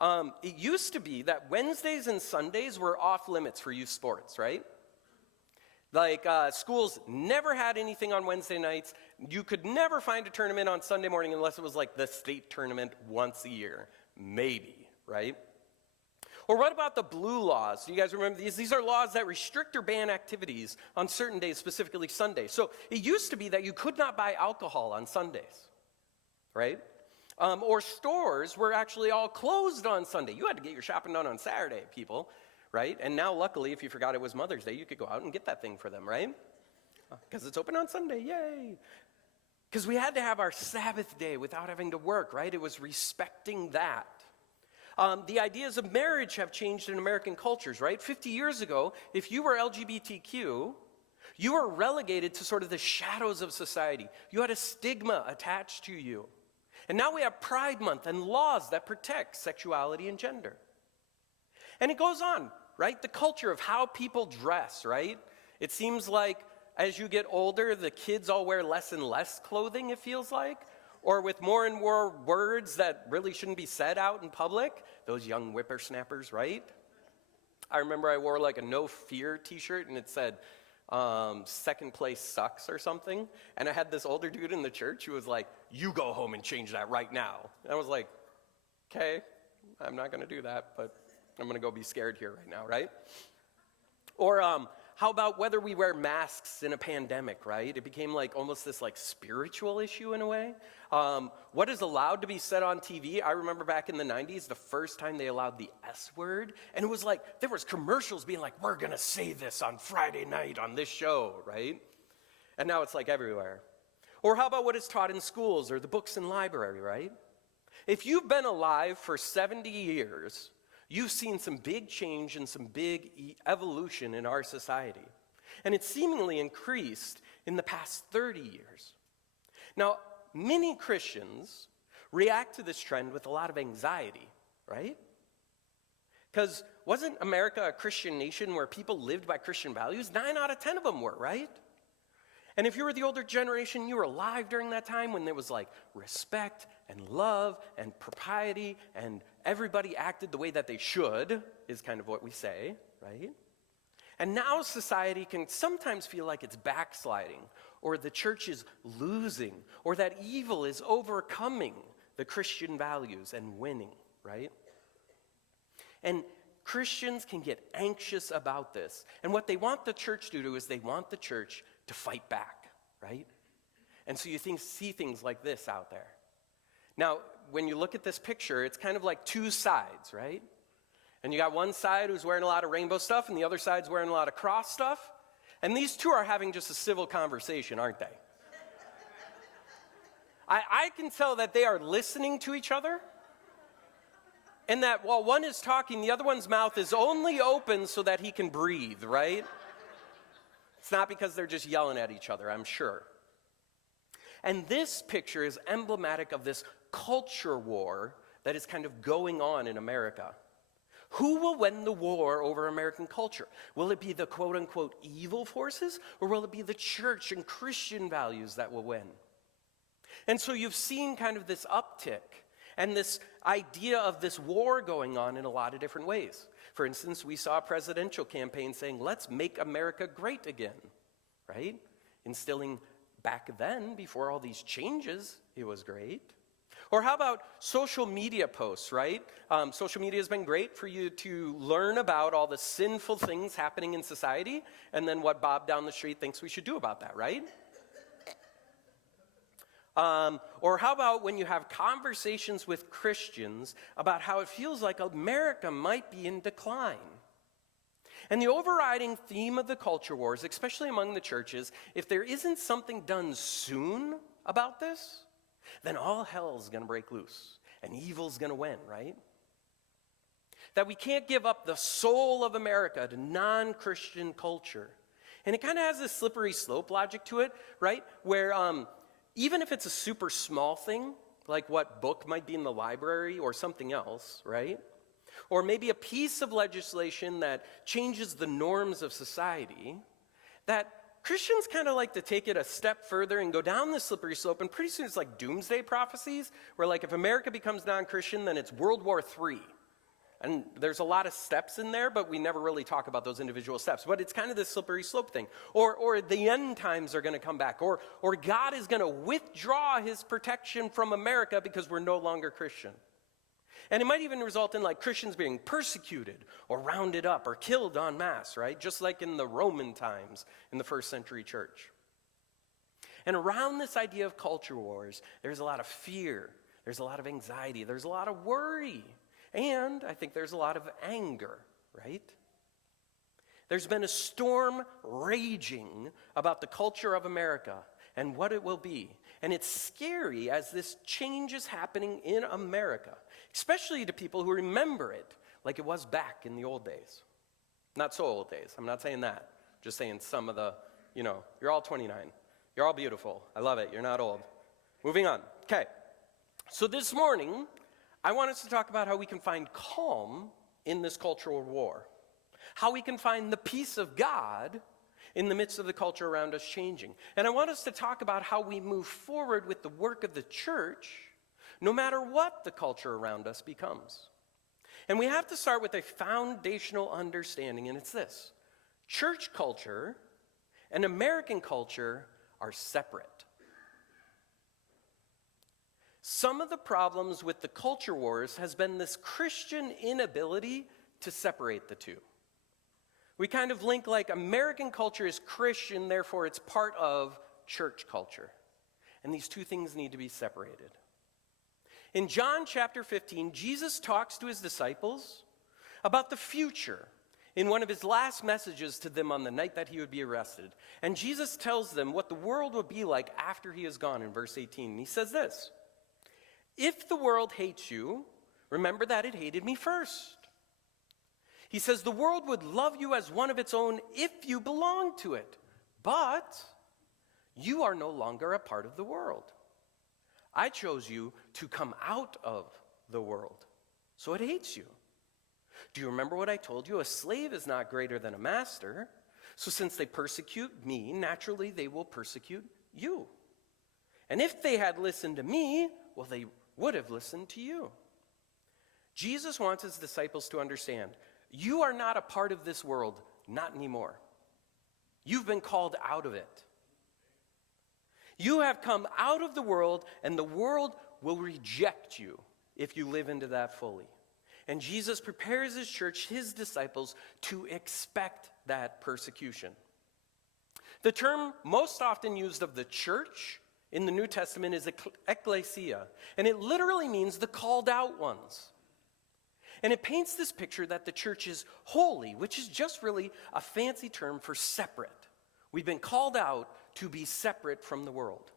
It used to be that Wednesdays and Sundays were off limits for youth sports, right? Like schools never had anything on Wednesday nights. You could never find a tournament on Sunday morning unless it was like the state tournament once a year. Maybe, right? Or what about the blue laws? Do you guys remember these? These are laws that restrict or ban activities on certain days, specifically Sundays. So it used to be that you could not buy alcohol on Sundays, right? Or stores were actually all closed on Sunday. You had to get your shopping done on Saturday, people, right? And now, luckily, if you forgot it was Mother's Day, you could go out and get that thing for them, right? Because it's open on Sunday, yay! Because we had to have our Sabbath day without having to work, right? It was respecting that. The ideas of marriage have changed in American cultures, right? 50 years ago, if you were LGBTQ, you were relegated to sort of the shadows of society. You had a stigma attached to you. And now we have Pride Month and laws that protect sexuality and gender. And it goes on, right? The culture of how people dress, right? It seems like as you get older, the kids all wear less and less clothing, it feels like. Or with more and more words that really shouldn't be said out in public. Those young whippersnappers, right? I remember I wore like a no fear t-shirt and it said, second place sucks or something. And I had this older dude in the church who was like, you go home and change that right now. And I was like, okay, I'm not going to do that, but I'm going to go be scared here right now, right? Or how about whether we wear masks in a pandemic, right? It became like almost this like spiritual issue in a way. What is allowed to be said on TV? I remember back in the 90s, the first time they allowed the S word, and it was like, there was commercials being like, we're going to say this on Friday night on this show, right? And now it's like everywhere. Or how about what is taught in schools or the books in library, right? If you've been alive for 70 years, you've seen some big change and some big evolution in our society. And it's seemingly increased in the past 30 years. Now, many Christians react to this trend with a lot of anxiety, right? Because wasn't America a Christian nation where people lived by Christian values? 9 out of 10 of them were, right? And if you were the older generation, you were alive during that time when there was like respect and love and propriety and everybody acted the way that they should, is kind of what we say, right? And now society can sometimes feel like it's backsliding, or the church is losing, or that evil is overcoming the Christian values and winning, right? And Christians can get anxious about this. And what they want the church to do is they want the church to fight back, right? And so you see things like this out there. Now, when you look at this picture, it's kind of like two sides, right? And you got one side who's wearing a lot of rainbow stuff, and the other side's wearing a lot of cross stuff. And these two are having just a civil conversation, aren't they? I can tell that they are listening to each other, and that while one is talking, the other one's mouth is only open so that he can breathe, right? It's not because they're just yelling at each other, I'm sure. And this picture is emblematic of this culture war that is kind of going on in America. Who will win the war over American culture? Will it be the quote-unquote evil forces, or will it be the church and Christian values that will win? And so you've seen kind of this uptick and this idea of this war going on in a lot of different ways. For instance, we saw a presidential campaign saying, let's make America great again, right? Instilling back then, before all these changes, it was great. Or how about social media posts, right? Social media has been great for you to learn about all the sinful things happening in society, and then what Bob down the street thinks we should do about that, right? Or how about when you have conversations with Christians about how it feels like America might be in decline? And the overriding theme of the culture wars, especially among the churches, if there isn't something done soon about this, then all hell's going to break loose and evil's going to win, right? That we can't give up the soul of America to non-Christian culture. And it kind of has this slippery slope logic to it, right? Where even if it's a super small thing, like what book might be in the library or something else, right? Or maybe a piece of legislation that changes the norms of society, that Christians kind of like to take it a step further and go down the slippery slope, and pretty soon it's like doomsday prophecies, where like if America becomes non-Christian, then it's World War III, And there's a lot of steps in there, but we never really talk about those individual steps. But it's kind of this slippery slope thing. Or the end times are going to come back. Or God is going to withdraw his protection from America because we're no longer Christian. And it might even result in like Christians being persecuted or rounded up or killed en masse, right? Just like in the Roman times in the first century church. And around this idea of culture wars, there's a lot of fear. There's a lot of anxiety. There's a lot of worry. And I think there's a lot of anger, right? There's been a storm raging about the culture of America and what it will be. And it's scary as this change is happening in America, especially to people who remember it like it was back in the old days. Not so old days. I'm not saying that. Just saying some of the, you're all 29. You're all beautiful. I love it. You're not old. Moving on. Okay. So this morning, I want us to talk about how we can find calm in this cultural war. How we can find the peace of God in the midst of the culture around us changing. And I want us to talk about how we move forward with the work of the church, no matter what the culture around us becomes. And we have to start with a foundational understanding, and it's this. Church culture and American culture are separate. Some of the problems with the culture wars has been this Christian inability to separate the two. We kind of link like American culture is Christian, therefore it's part of church culture. And these two things need to be separated. In John chapter 15, Jesus talks to his disciples about the future in one of his last messages to them on the night that he would be arrested. And Jesus tells them what the world will be like after he is gone in verse 18. And he says this, "If the world hates you, remember that it hated me first." He says the world would love you as one of its own if you belong to it. But you are no longer a part of the world. I chose you to come out of the world, so it hates you. Do you remember what I told you? A slave is not greater than a master. So since they persecute me, naturally they will persecute you. And if they had listened to me, well, they would have listened to you. Jesus wants his disciples to understand, you are not a part of this world, not anymore. You've been called out of it. You have come out of the world, and the world will reject you if you live into that fully. And Jesus prepares his church, his disciples, to expect that persecution. The term most often used of the church in the New Testament is ecclesia, and it literally means the called out ones. And it paints this picture that the church is holy, which is just really a fancy term for separate. We've been called out to be separate from the world.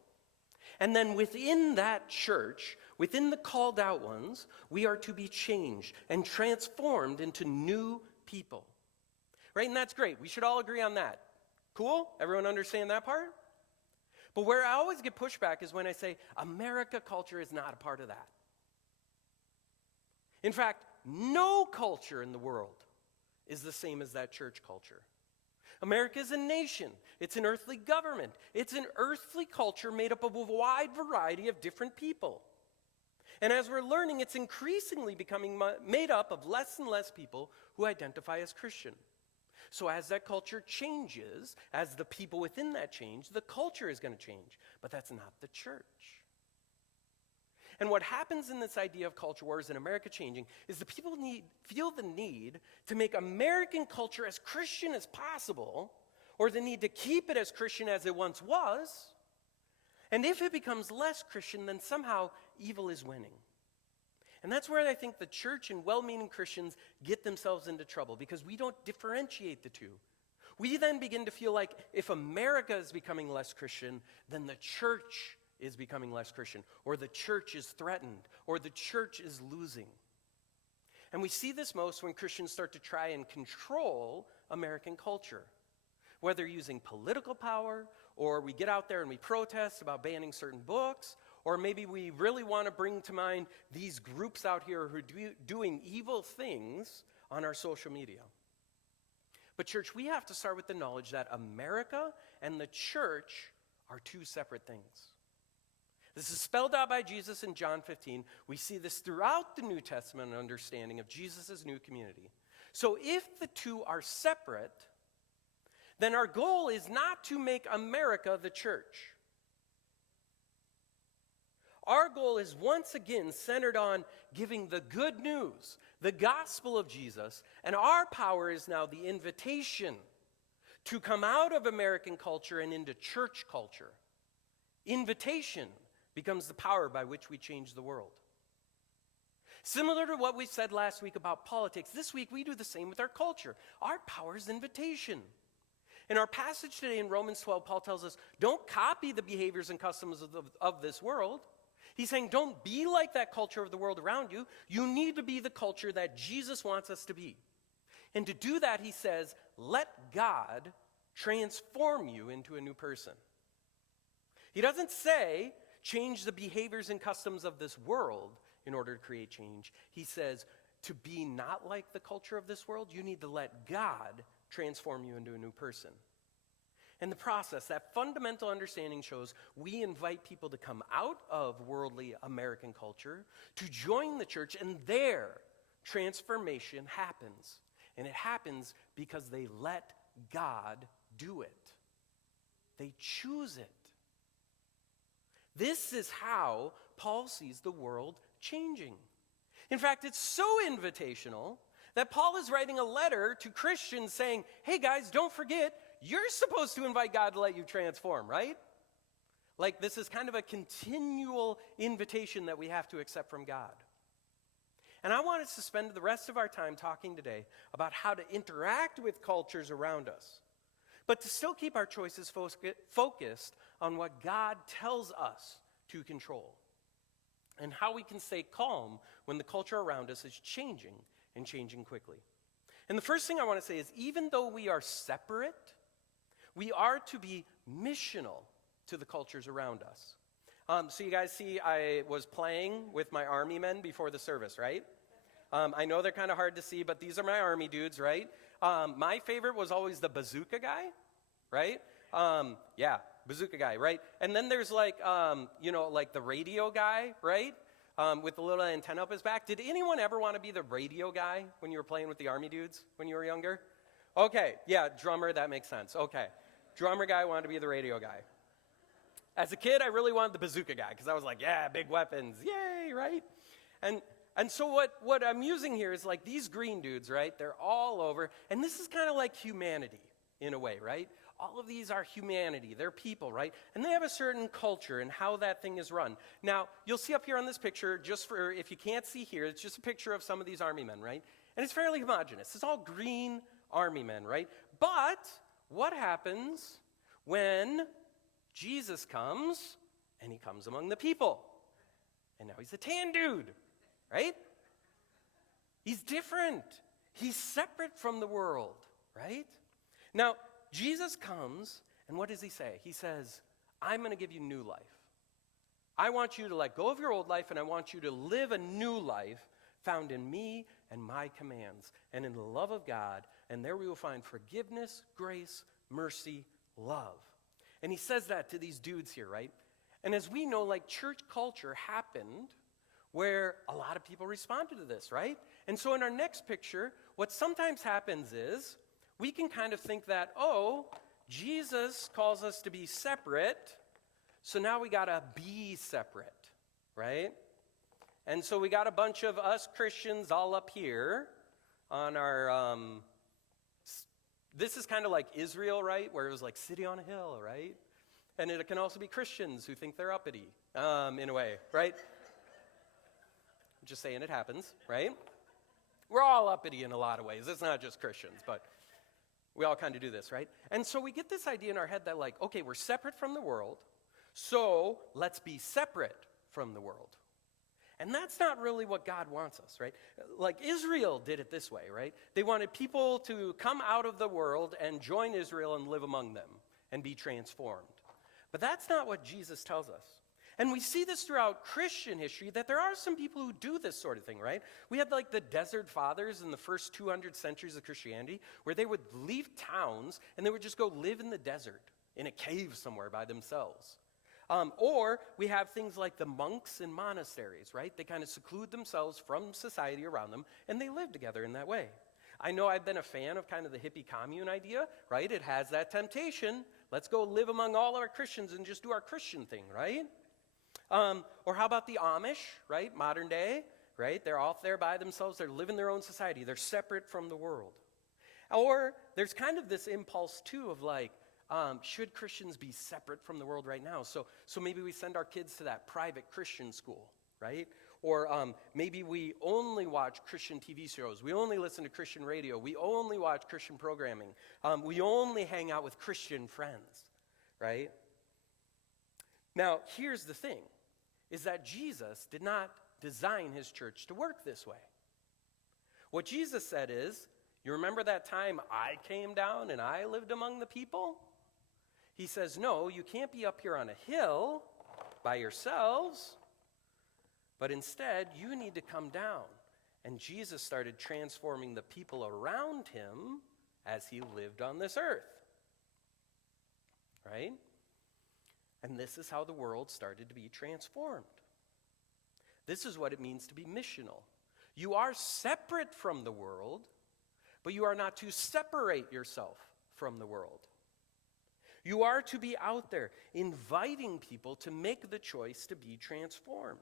And then within that church, within the called out ones, we are to be changed and transformed into new people. Right? And that's great. We should all agree on that. Cool? Everyone understand that part? But where I always get pushback is when I say America culture is not a part of that. In fact, no culture in the world is the same as that church culture. America is a nation. It's an earthly government. It's an earthly culture made up of a wide variety of different people. And as we're learning, it's increasingly becoming made up of less and less people who identify as Christian. So as that culture changes, as the people within that change, the culture is going to change. But that's not the church. And what happens in this idea of culture wars and America changing is the people feel the need to make American culture as Christian as possible, or the need to keep it as Christian as it once was. And if it becomes less Christian, then somehow evil is winning. And that's where I think the church and well-meaning Christians get themselves into trouble, because we don't differentiate the two. We then begin to feel like if America is becoming less Christian, then the church is becoming less Christian, or the church is threatened, or the church is losing. And we see this most when Christians start to try and control American culture, whether using political power, or we get out there and we protest about banning certain books, or maybe we really want to bring to mind these groups out here who are doing evil things on our social media. But church, we have to start with the knowledge that America and the church are two separate things. This is spelled out by Jesus in John 15. We see this throughout the New Testament understanding of Jesus' new community. So if the two are separate, then our goal is not to make America the church. Our goal is once again centered on giving the good news, the gospel of Jesus, and our power is now the invitation to come out of American culture and into church culture. Invitation becomes the power by which we change the world. Similar to what we said last week about politics, this week we do the same with our culture. Our power is invitation. In our passage today in Romans 12, Paul tells us, don't copy the behaviors and customs of this world. He's saying, don't be like that culture of the world around you. You need to be the culture that Jesus wants us to be. And to do that, he says, let God transform you into a new person. He doesn't say, change the behaviors and customs of this world in order to create change. He says, to be not like the culture of this world, you need to let God transform you into a new person. And the process, that fundamental understanding shows we invite people to come out of worldly American culture, to join the church, and their transformation happens. And it happens because they let God do it. They choose it. This is how Paul sees the world changing. In fact, it's so invitational that Paul is writing a letter to Christians saying, hey guys, don't forget, you're supposed to invite God to let you transform, right? Like this is kind of a continual invitation that we have to accept from God. And I want us to spend the rest of our time talking today about how to interact with cultures around us, but to still keep our choices focused on what God tells us to control, and how we can stay calm when the culture around us is changing and changing quickly. And the first thing I want to say is, even though we are separate, we are to be missional to the cultures around us. So you guys see I was playing with my army men before the service, right? I know they're kind of hard to see, but these are my army dudes, right? My favorite was always the bazooka guy, right? Yeah, bazooka guy, right? And then there's like the radio guy, right? With the little antenna up his back. Did anyone ever want to be the radio guy when you were playing with the army dudes when you were younger? Okay, yeah, drummer, that makes sense. Okay, drummer guy wanted to be the radio guy. As a kid, I really wanted the bazooka guy because I was like, yeah, big weapons, yay, right? And so what I'm using here is like these green dudes, right? They're all over, and this is kind of like humanity in a way, right? All of these are humanity. They're people, right? And they have a certain culture and how that thing is run. Now, you'll see up here on this picture, just for if you can't see here, it's just a picture of some of these army men, right? And it's fairly homogeneous. It's all green army men, right? But what happens when Jesus comes and he comes among the people? And now he's a tan dude, right? He's different. He's separate from the world, right? Now, Jesus comes, and what does he say? He says, I'm going to give you new life. I want you to let go of your old life, and I want you to live a new life found in me and my commands, and in the love of God, and there we will find forgiveness, grace, mercy, love. And he says that to these dudes here, right? And as we know, like church culture happened where a lot of people responded to this, right? And so in our next picture, what sometimes happens is we can kind of think that, oh, Jesus calls us to be separate, so now we got to be separate, right? And so we got a bunch of us Christians all up here on our, this is kind of like Israel, right? Where it was like city on a hill, right? And it can also be Christians who think they're uppity, in a way, right? I'm just saying it happens, right? We're all uppity in a lot of ways. It's not just Christians, but we all kind of do this, right? And so we get this idea in our head that like, okay, we're separate from the world, so let's be separate from the world. And that's not really what God wants us, right? Like Israel did it this way, right? They wanted people to come out of the world and join Israel and live among them and be transformed. But that's not what Jesus tells us. And we see this throughout Christian history, that there are some people who do this sort of thing, right? We had like the Desert Fathers in the first 200 centuries of Christianity, where they would leave towns and they would just go live in the desert, in a cave somewhere by themselves. Or we have things like the monks in monasteries, right? They kind of seclude themselves from society around them, and they live together in that way. I know I've been a fan of kind of the hippie commune idea, right? It has that temptation. Let's go live among all our Christians and just do our Christian thing, right? Or how about the Amish, right? Modern day, right? They're off there by themselves. They're living their own society. They're separate from the world. Or there's kind of this impulse, too, of like, should Christians be separate from the world right now? So maybe we send our kids to that private Christian school, right? Or maybe we only watch Christian TV shows. We only listen to Christian radio. We only watch Christian programming. We only hang out with Christian friends, right? Now, here's the thing, is that Jesus did not design his church to work this way. What Jesus said is, you remember that time I came down and I lived among the people? He says, no, you can't be up here on a hill by yourselves, but instead you need to come down. And Jesus started transforming the people around him as he lived on this earth. Right? And this is how the world started to be transformed. This is what it means to be missional. You are separate from the world, but you are not to separate yourself from the world. You are to be out there inviting people to make the choice to be transformed.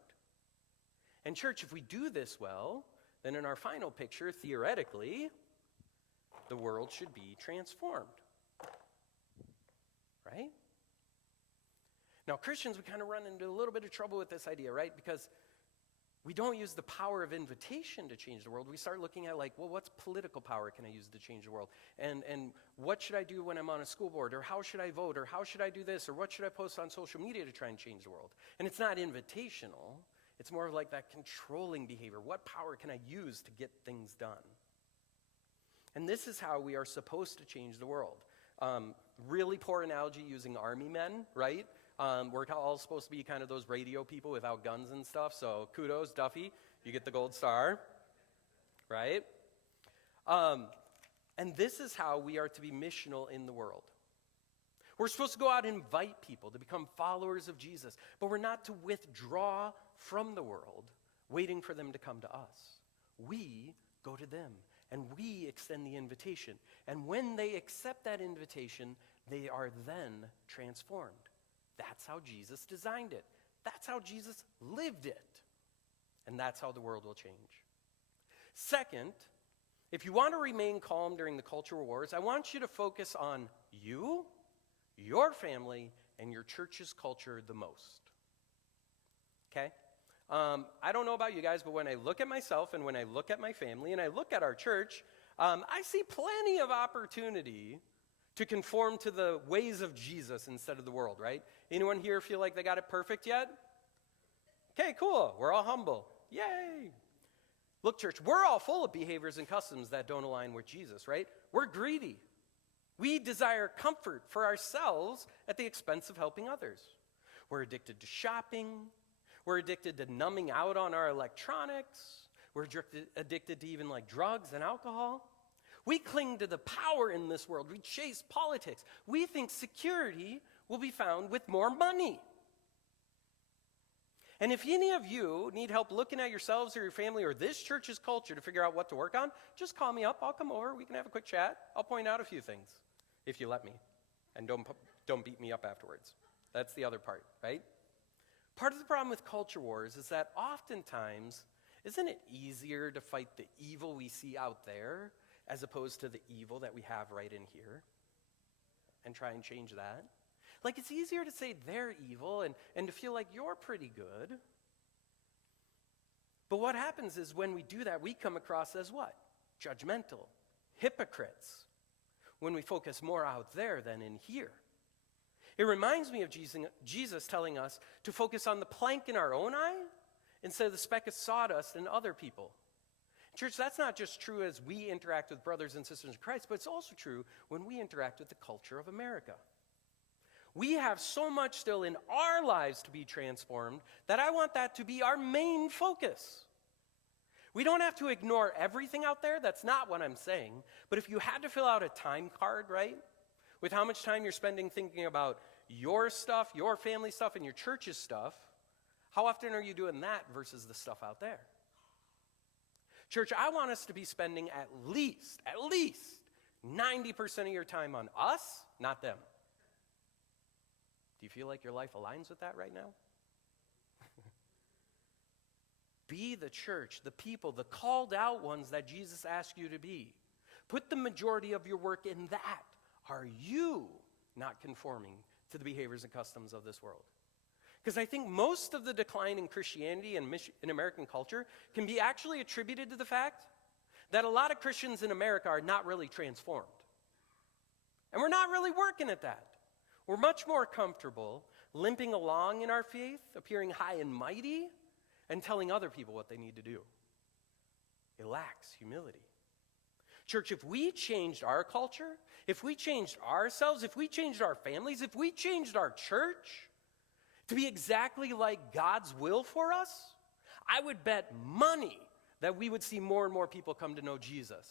And church, if we do this well, then in our final picture, theoretically, the world should be transformed. Right? Now, Christians, we kind of run into a little bit of trouble with this idea, right? Because we don't use the power of invitation to change the world. We start looking at like, well, what's political power can I use to change the world? And what should I do when I'm on a school board? Or how should I vote? Or how should I do this? Or what should I post on social media to try and change the world? And it's not invitational. It's more of like that controlling behavior. What power can I use to get things done? And this is how we are supposed to change the world. Really poor analogy using army men, right? We're all supposed to be kind of those radio people without guns and stuff, so kudos, Duffy, you get the gold star, right? And this is how we are to be missional in the world. We're supposed to go out and invite people to become followers of Jesus, but we're not to withdraw from the world, waiting for them to come to us. We go to them, and we extend the invitation. And when they accept that invitation, they are then transformed. That's how Jesus designed it. That's how Jesus lived it. And that's how the world will change. Second, if you want to remain calm during the cultural wars, I want you to focus on you, your family, and your church's culture the most. Okay? I don't know about you guys, but when I look at myself and when I look at my family and I look at our church, I see plenty of opportunity to conform to the ways of Jesus instead of the world, right? Anyone here feel like they got it perfect yet? Okay, cool. We're all humble. Yay. Look, church, we're all full of behaviors and customs that don't align with Jesus, right? We're greedy. We desire comfort for ourselves at the expense of helping others. We're addicted to shopping. We're addicted to numbing out on our electronics. We're addicted to even like drugs and alcohol. We cling to the power in this world. We chase politics. We think security will be found with more money. And if any of you need help looking at yourselves or your family or this church's culture to figure out what to work on, just call me up. I'll come over. We can have a quick chat. I'll point out a few things, if you let me. And don't beat me up afterwards. That's the other part, right? Part of the problem with culture wars is that oftentimes, isn't it easier to fight the evil we see out there as opposed to the evil that we have right in here and try and change that? Like, it's easier to say they're evil and to feel like you're pretty good. But what happens is when we do that, we come across as what? Judgmental, hypocrites, when we focus more out there than in here. It reminds me of Jesus telling us to focus on the plank in our own eye instead of the speck of sawdust in other people. Church, that's not just true as we interact with brothers and sisters in Christ, but it's also true when we interact with the culture of America. We have so much still in our lives to be transformed that I want that to be our main focus. We don't have to ignore everything out there. That's not what I'm saying. But if you had to fill out a time card, right, with how much time you're spending thinking about your stuff, your family stuff, and your church's stuff, how often are you doing that versus the stuff out there? Church, I want us to be spending at least 90% of your time on us, not them. Do you feel like your life aligns with that right now? Be the church, the people, the called out ones that Jesus asked you to be. Put the majority of your work in that. Are you not conforming to the behaviors and customs of this world? Because I think most of the decline in Christianity and in American culture can be actually attributed to the fact that a lot of Christians in America are not really transformed. And we're not really working at that. We're much more comfortable limping along in our faith, appearing high and mighty, and telling other people what they need to do. It lacks humility. Church, if we changed our culture, if we changed ourselves, if we changed our families, if we changed our church to be exactly like God's will for us, I would bet money that we would see more and more people come to know Jesus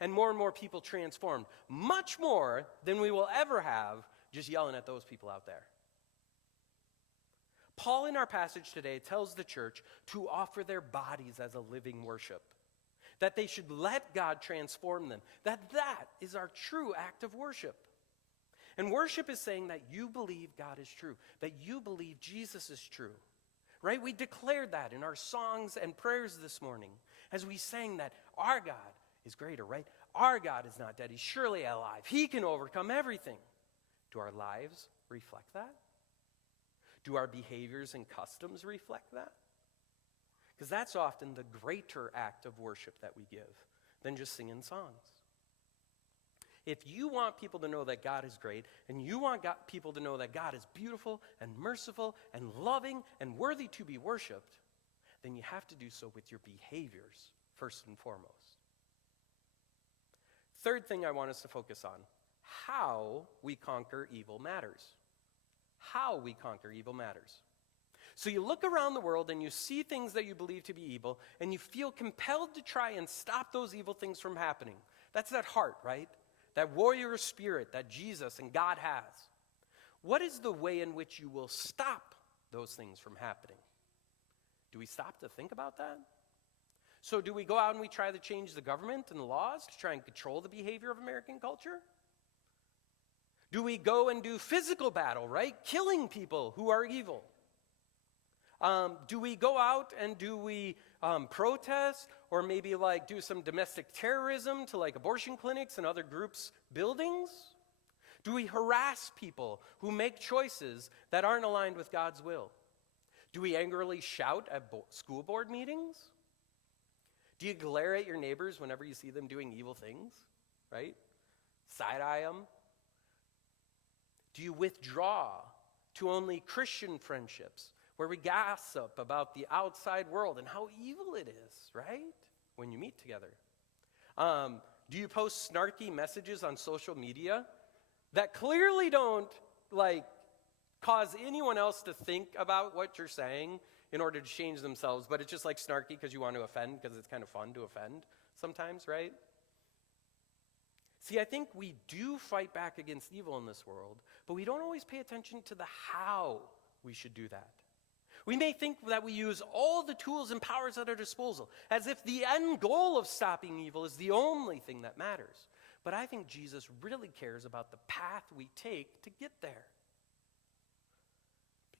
and more people transformed, much more than we will ever have just yelling at those people out there. Paul in our passage today tells the church to offer their bodies as a living worship, that they should let God transform them, that is our true act of worship. And worship is saying that you believe God is true, that you believe Jesus is true, right? We declared that in our songs and prayers this morning as we sang that our God is greater, right? Our God is not dead. He's surely alive. He can overcome everything. Do our lives reflect that? Do our behaviors and customs reflect that? Because that's often the greater act of worship that we give than just singing songs. If you want people to know that God is great, and you want people to know that God is beautiful and merciful and loving and worthy to be worshiped, then you have to do so with your behaviors first and foremost. Third thing I want us to focus on, how we conquer evil matters. How we conquer evil matters. So you look around the world and you see things that you believe to be evil, and you feel compelled to try and stop those evil things from happening. That's that heart, right? That warrior spirit that Jesus and God has. What is the way in which you will stop those things from happening? Do we stop to think about that? So do we go out and we try to change the government and the laws to try and control the behavior of American culture? Do we go and do physical battle, right? Killing people who are evil? Do we go out and do we protest or maybe do some domestic terrorism to abortion clinics and other groups' buildings? Do we harass people who make choices that aren't aligned with God's will? Do we angrily shout at school board meetings? Do you glare at your neighbors whenever you see them doing evil things, right? Side-eye them? Do you withdraw to only Christian friendships where we gossip about the outside world and how evil it is, right? When you meet together. Do you post snarky messages on social media that clearly don't cause anyone else to think about what you're saying in order to change themselves, but it's just snarky because you want to offend, because it's kind of fun to offend sometimes, right? See, I think we do fight back against evil in this world, but we don't always pay attention to the how we should do that. We may think that we use all the tools and powers at our disposal, as if the end goal of stopping evil is the only thing that matters. But I think Jesus really cares about the path we take to get there.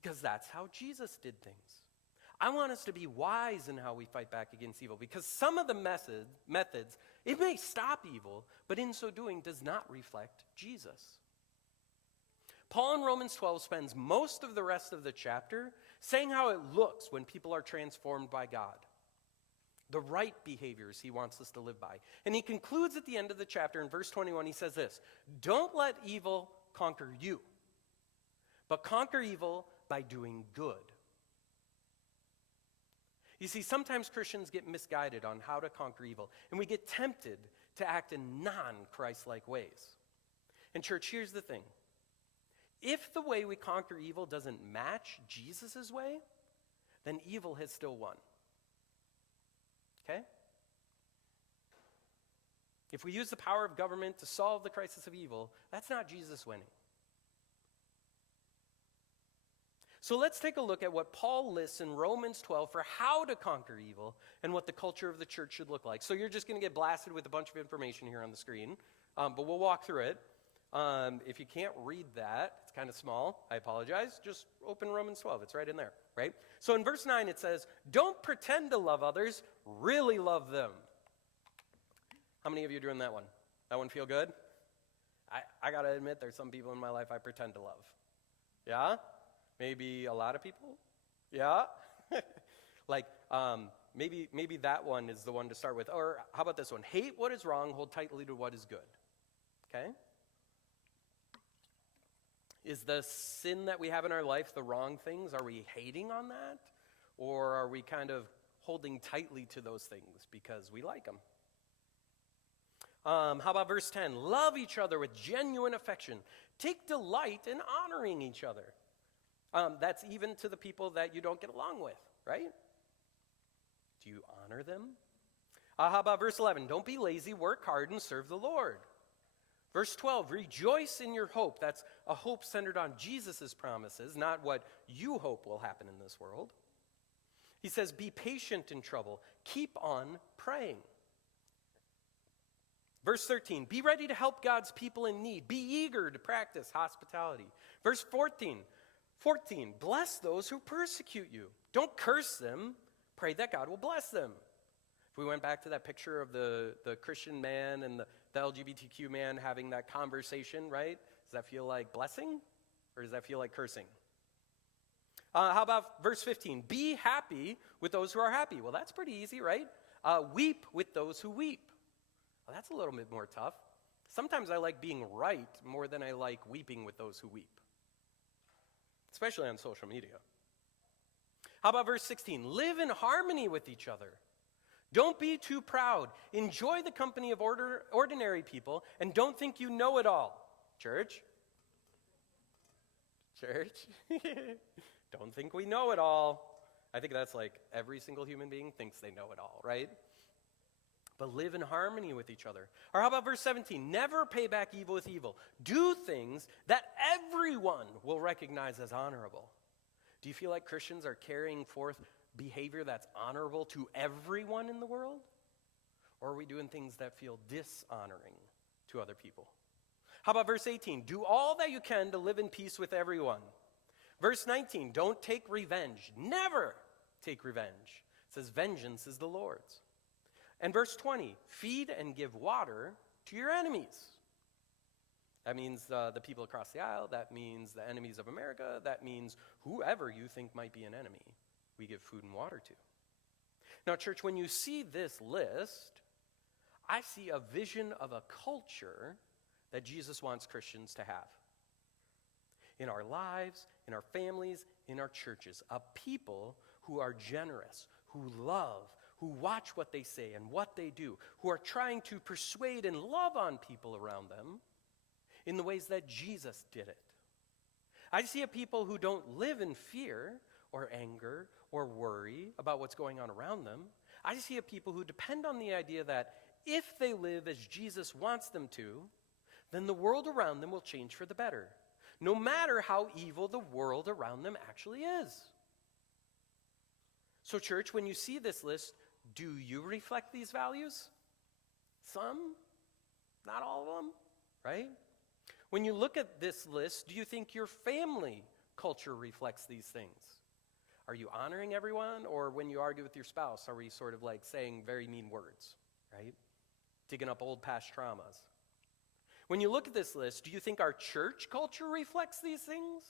Because that's how Jesus did things. I want us to be wise in how we fight back against evil, because some of the methods, it may stop evil, but in so doing does not reflect Jesus. Paul in Romans 12 spends most of the rest of the chapter saying how it looks when people are transformed by God. The right behaviors he wants us to live by. And he concludes at the end of the chapter in verse 21, he says this: don't let evil conquer you, but conquer evil by doing good. You see, sometimes Christians get misguided on how to conquer evil, and we get tempted to act in non-Christ-like ways. And church, here's the thing. If the way we conquer evil doesn't match Jesus' way, then evil has still won. Okay? If we use the power of government to solve the crisis of evil, that's not Jesus winning. So let's take a look at what Paul lists in Romans 12 for how to conquer evil and what the culture of the church should look like. So you're just going to get blasted with a bunch of information here on the screen, but we'll walk through it. If you can't read that, it's kind of small, I apologize. Just open Romans 12. It's right in there, right? So in verse 9 it says, don't pretend to love others, really love them. How many of you are doing that one? That one feel good? I got to admit, there's some people in my life I pretend to love. Yeah? Maybe a lot of people? Yeah? Maybe that one is the one to start with. Or how about this one? Hate what is wrong, hold tightly to what is good. Okay? Is the sin that we have in our life the wrong things? Are we hating on that? Or are we kind of holding tightly to those things because we like them? How about verse 10? Love each other with genuine affection. Take delight in honoring each other. That's even to the people that you don't get along with, right? Do you honor them? How about verse 11? Don't be lazy, work hard, and serve the Lord. Verse 12, rejoice in your hope. That's a hope centered on Jesus' promises, not what you hope will happen in this world. He says, be patient in trouble. Keep on praying. Verse 13, be ready to help God's people in need. Be eager to practice hospitality. Verse 14, bless those who persecute you. Don't curse them. Pray that God will bless them. If we went back to that picture of the Christian man and the LGBTQ man having that conversation, right? Does that feel like blessing or does that feel like cursing? How about verse 15? Be happy with those who are happy. Well, that's pretty easy, right? Weep with those who weep. Well, that's a little bit more tough. Sometimes I like being right more than I like weeping with those who weep, especially on social media. How about verse 16? Live in harmony with each other. Don't be too proud. Enjoy the company of ordinary people, and don't think you know it all. Church? Don't think we know it all. I think that's like every single human being thinks they know it all, right? But live in harmony with each other. Or how about verse 17? Never pay back evil with evil. Do things that everyone will recognize as honorable. Do you feel like Christians are carrying forth behavior that's honorable to everyone in the world? Or are we doing things that feel dishonoring to other people? How about verse 18? Do all that you can to live in peace with everyone. Verse 19, don't take revenge. Never take revenge. It says, vengeance is the Lord's. And verse 20, feed and give water to your enemies. That means the people across the aisle. That means the enemies of America. That means whoever you think might be an enemy, we give food and water to. Now, church, when you see this list, I see a vision of a culture that Jesus wants Christians to have. In our lives, in our families, in our churches, a people who are generous, who love, who watch what they say and what they do, who are trying to persuade and love on people around them in the ways that Jesus did it. I see a people who don't live in fear or anger or worry about what's going on around them. I see a people who depend on the idea that if they live as Jesus wants them to, then the world around them will change for the better, no matter how evil the world around them actually is. So, church, when you see this list, do you reflect these values? Some, not all of them, right? When you look at this list, do you think your family culture reflects these things? Are you honoring everyone? Or when you argue with your spouse, are we sort of like saying very mean words, right? Digging up old past traumas. When you look at this list, do you think our church culture reflects these things?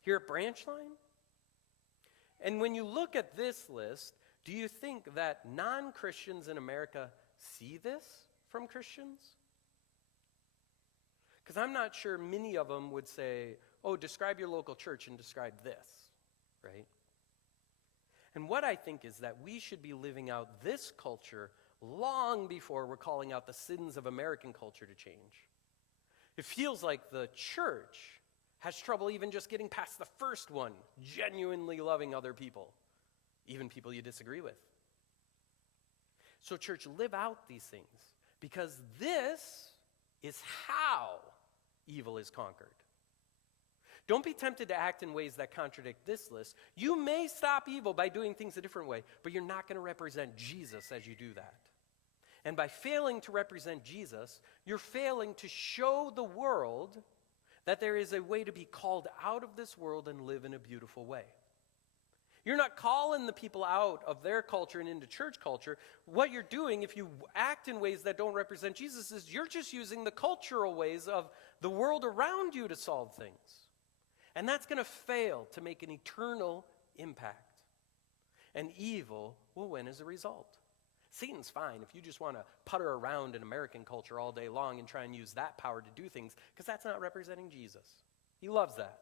Here at Branchline? And when you look at this list, do you think that non-Christians in America see this from Christians? Because I'm not sure many of them would say, oh, describe your local church and describe this, right? And what I think is that we should be living out this culture long before we're calling out the sins of American culture to change. It feels like the church has trouble even just getting past the first one, genuinely loving other people, even people you disagree with. So, church, live out these things, because this is how evil is conquered. Don't be tempted to act in ways that contradict this list. You may stop evil by doing things a different way, but you're not going to represent Jesus as you do that. And by failing to represent Jesus, you're failing to show the world that there is a way to be called out of this world and live in a beautiful way. You're not calling the people out of their culture and into church culture. What you're doing, if you act in ways that don't represent Jesus, is you're just using the cultural ways of the world around you to solve things. And that's going to fail to make an eternal impact. And evil will win as a result. Satan's fine if you just want to putter around in American culture all day long and try and use that power to do things, because that's not representing Jesus. He loves that.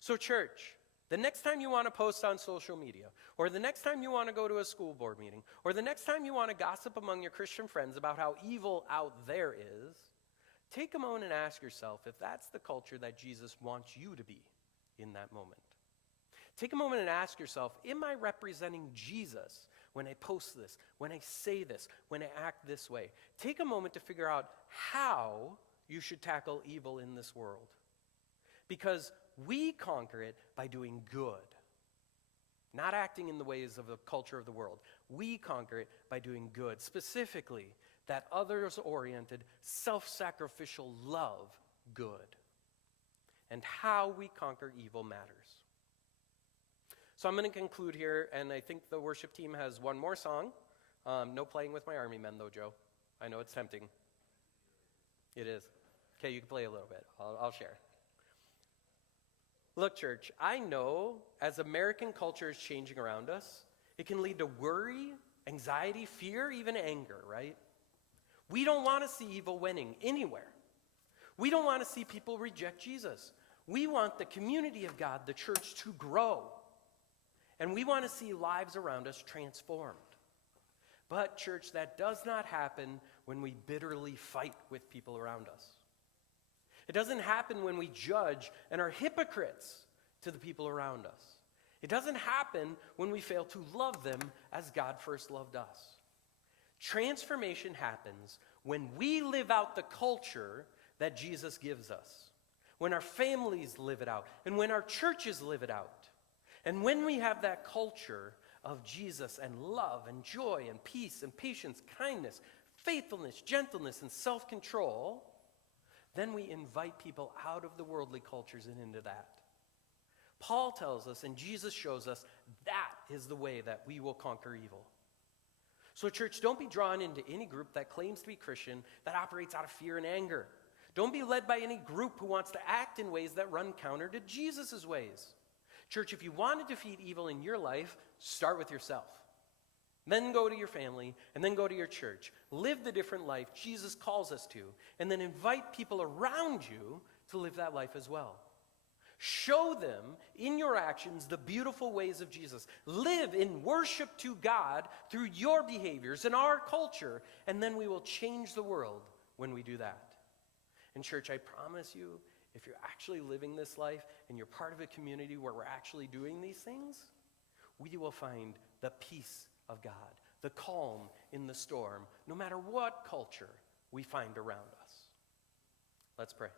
So church, the next time you want to post on social media, or the next time you want to go to a school board meeting, or the next time you want to gossip among your Christian friends about how evil out there is, take a moment and ask yourself if that's the culture that Jesus wants you to be in that moment. Take a moment and ask yourself, am I representing Jesus when I post this, when I say this, when I act this way? Take a moment to figure out how you should tackle evil in this world. Because we conquer it by doing good, not acting in the ways of the culture of the world. We conquer it by doing good, specifically that others-oriented, self-sacrificial love good. And how we conquer evil matters. So I'm going to conclude here, and I think the worship team has one more song. No playing with my army men, though, Joe. I know it's tempting. It is. Okay, you can play a little bit. I'll share. Look, church, I know as American culture is changing around us, it can lead to worry, anxiety, fear, even anger, right? We don't want to see evil winning anywhere. We don't want to see people reject Jesus. We want the community of God, the church, to grow. And we want to see lives around us transformed. But, church, that does not happen when we bitterly fight with people around us. It doesn't happen when we judge and are hypocrites to the people around us. It doesn't happen when we fail to love them as God first loved us. Transformation happens when we live out the culture that Jesus gives us, when our families live it out, and when our churches live it out. And when we have that culture of Jesus and love and joy and peace and patience, kindness, faithfulness, gentleness, and self-control, then we invite people out of the worldly cultures and into that. Paul tells us, and Jesus shows us, that is the way that we will conquer evil. So, church, don't be drawn into any group that claims to be Christian that operates out of fear and anger. Don't be led by any group who wants to act in ways that run counter to Jesus' ways. Church, if you want to defeat evil in your life, start with yourself. Then go to your family, and then go to your church. Live the different life Jesus calls us to, and then invite people around you to live that life as well. Show them in your actions the beautiful ways of Jesus. Live in worship to God through your behaviors and our culture, and then we will change the world when we do that. And church, I promise you, if you're actually living this life and you're part of a community where we're actually doing these things, we will find the peace of God, the calm in the storm, no matter what culture we find around us. Let's pray.